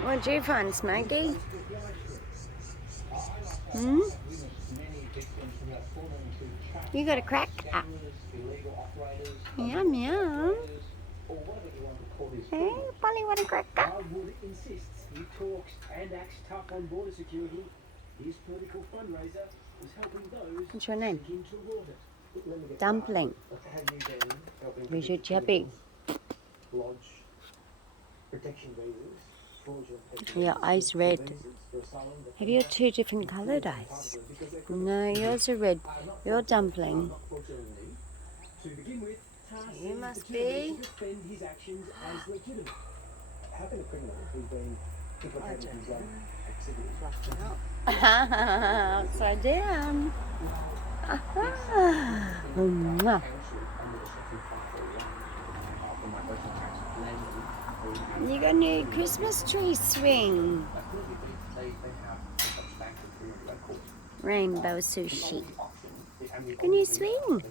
What'd you find, Smokey? Hmm? You got a crack? Yum, yum. Hey, Polly, what a cracker. He talks and acts tough on border security. His political fundraiser is helping those What's your name? seeking to reward it. Dumpling. Where's your chubby? Lodge protection visas, Your eyes red. Have you two different coloured eyes? No, yours are red. You're dumpling. To begin with, So you must be. defend his actions as legitimate. How can a criminal who's been implicated in his own activity? Upside down. Mwah. You got a new Christmas tree swing. Rainbow sushi. Can you swing?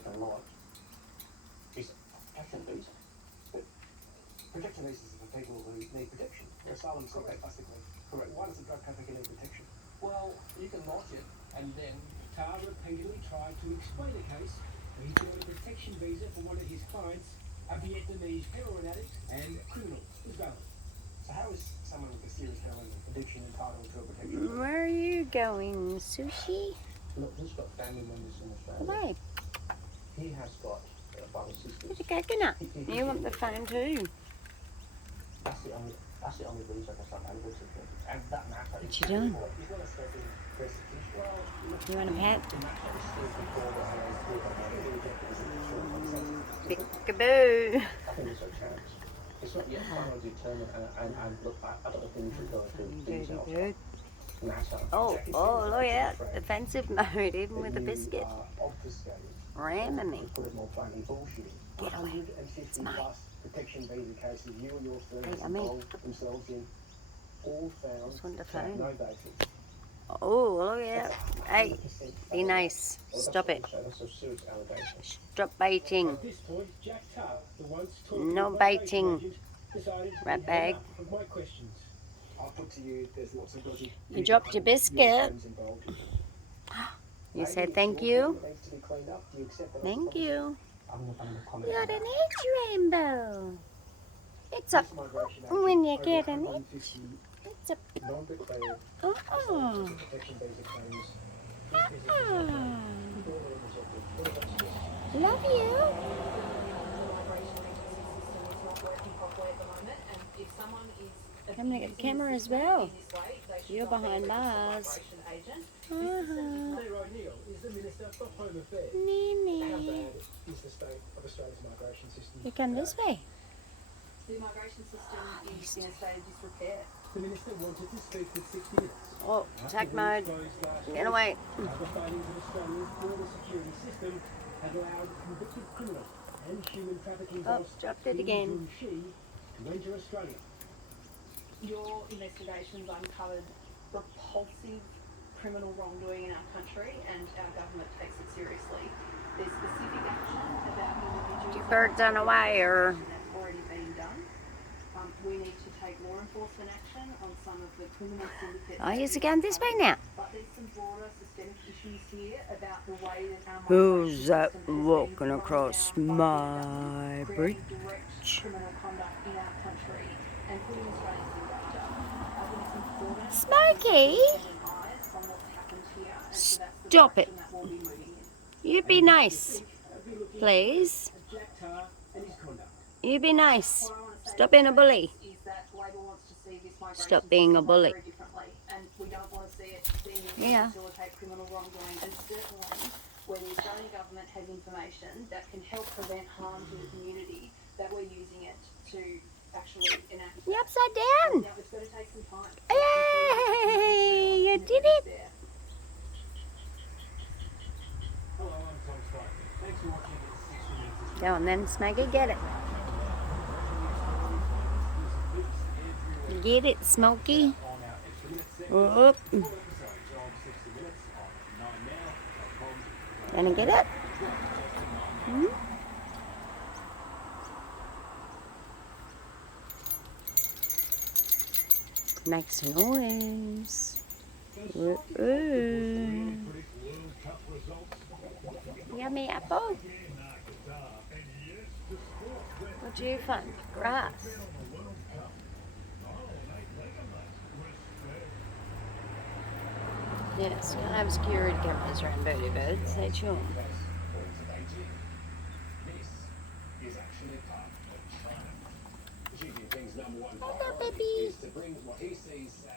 Protection visas are for people who need protection. Asylum seekers, basically. Correct. Why does the drug trafficker need protection? Well, you can lodge it, and then Tar repeatedly tried to explain a case where he got a protection visa for one of his clients, a Vietnamese heroin addict and criminal was valid. So how is someone with a serious heroin addiction entitled to a protection visa? Where are you going, Sushi? Look, he's got family members in Australia. Away. He has got brothers and sisters. There's a coconut. You want the phone too? That's the only visa for some animals. And that matter. What you doing? You want a pet? Peekaboo. I think there's a chance. It's not yet finally determined, and look, I don't think we should go into details. Oh, look at that. Defensive mode, even with a biscuit. Ramming me. Get away. It's mine. Protection visa cases you and your friends Hey, I'm in. themselves in, all found Just want the to have phone. no basis. Oh, look at that. Hey, be nice. Stop it. So that's a serious allegation. Stop biting. At this point, Jack Tarr, the once No biting. decided Rat bag. of my questions. I'll put to you, there's lots of dodgy You dropped your biscuit. friends involved. You said thank you. It needs to be cleaned up. Do you accept that? Thank you. I'm not going to comment Got on an that. itch, Rainbow. It's a This migration when you act, get over an 150 itch. It's a non-declared oh. protection visa claims. Love you. I'm gonna get the camera as well. You're behind bars. Sarah O'Neill is the Minister for Home Affairs. How Nene. bad is the state of Australia's migration system? You come this way. The migration system is in a state of disrepair. The Minister wanted to speak with 60 Minutes. Oh, attack mode. Get away. Other failings of Australia's border security system had allowed convicted criminals and human trafficking Oh, boss dropped it again. She to enter Australia. Your investigations uncovered repulsive criminal wrongdoing in our country, and our government takes it seriously. There's specific action about individuals. Keep birds on a wire. That's already been done. We need to take law enforcement action on some of the criminal syndicates. Oh, yes, again this way now. But there's some broader systemic issues here about the way that our Who's that migration system has walking been run across down by my creating bridge? direct criminal conduct in our country and putting Australians in danger. I think it's important Smokey, to keep eyes on what's happened here, and so that's the stop it. direction that we'll be moving in. You be nice, please. Jack Tarr and his conduct. You be nice. What I want to say Stop being a bully. is that Labor wants to see this migration Stop being a system bully. very differently, and we don't want to see it being used Yeah. to facilitate criminal wrongdoing, and certainly when the Australian government has information that can help prevent harm to the community, that we're using it to actually enact. You upside down. Yeah, it's going to take some time. Hey, you did it. There. Hello, I'm Tom Strike. Thanks for watching this 60 Minutes. Go on then, Smokey, get it. Get it, Smokey. On our Extra Minutes segment, Whoop. all episodes of 60 Minutes on 9now.com. Gonna get it? Hmm? Makes a noise. Ooh. Yummy apple. What do you find? Grass. Yes, can't have security cameras around birdie birds. They chew 'em. Hello, baby.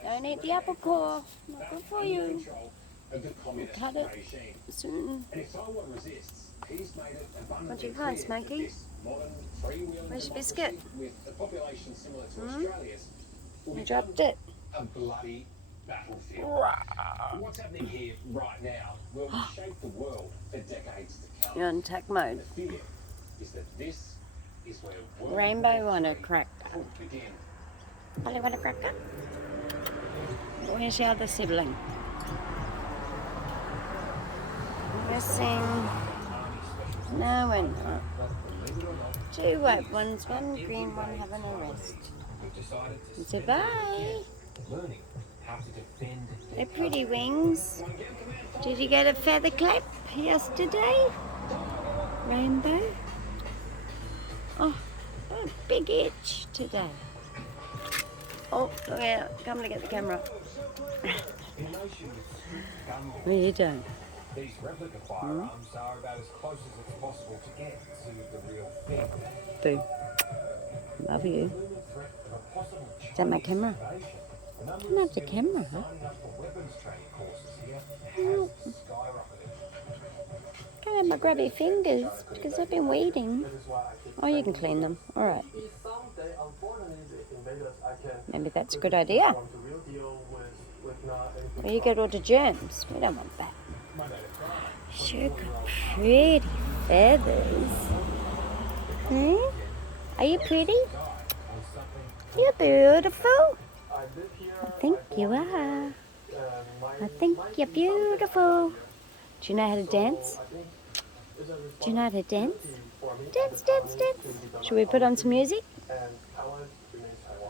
Don't eat the apple core. Not good for you. We'll cut it soon. What do you find, Smokey? Where's your biscuit? You dropped it. A bloody battlefield. What's happening here right now will shape the world for decades to come. You're on attack mode. The fear is that this is where world Rainbow on a cracker. will begin. Polly want a cracker? Where's your other sibling? Missing. No, we're not. 2 white ones, 1 green one having a rest. Say bye. They're pretty wings. Did you get a feather clip yesterday? Rainbow? Oh, a big itch today. Oh, look out. Come to get the camera. What are you doing? These replica firearms are about as close as it's possible to get to the real thing. Boo. Love you. Is that my camera? I don't have the camera, huh? No. Can't have my grubby fingers because I've been waiting. Oh, you can clean them. All right. Maybe that's a good idea. Well, you get all the germs. We don't want that. Sugar, pretty feathers. Hmm? Are you pretty? You're beautiful. I think you are. I think you're beautiful. Do you know how to dance? Do you know how to dance? Dance, dance, dance. Should we put on some music?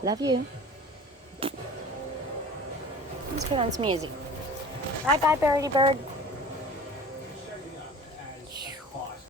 Love you. Let's put on some music. Bye bye, birdie bird.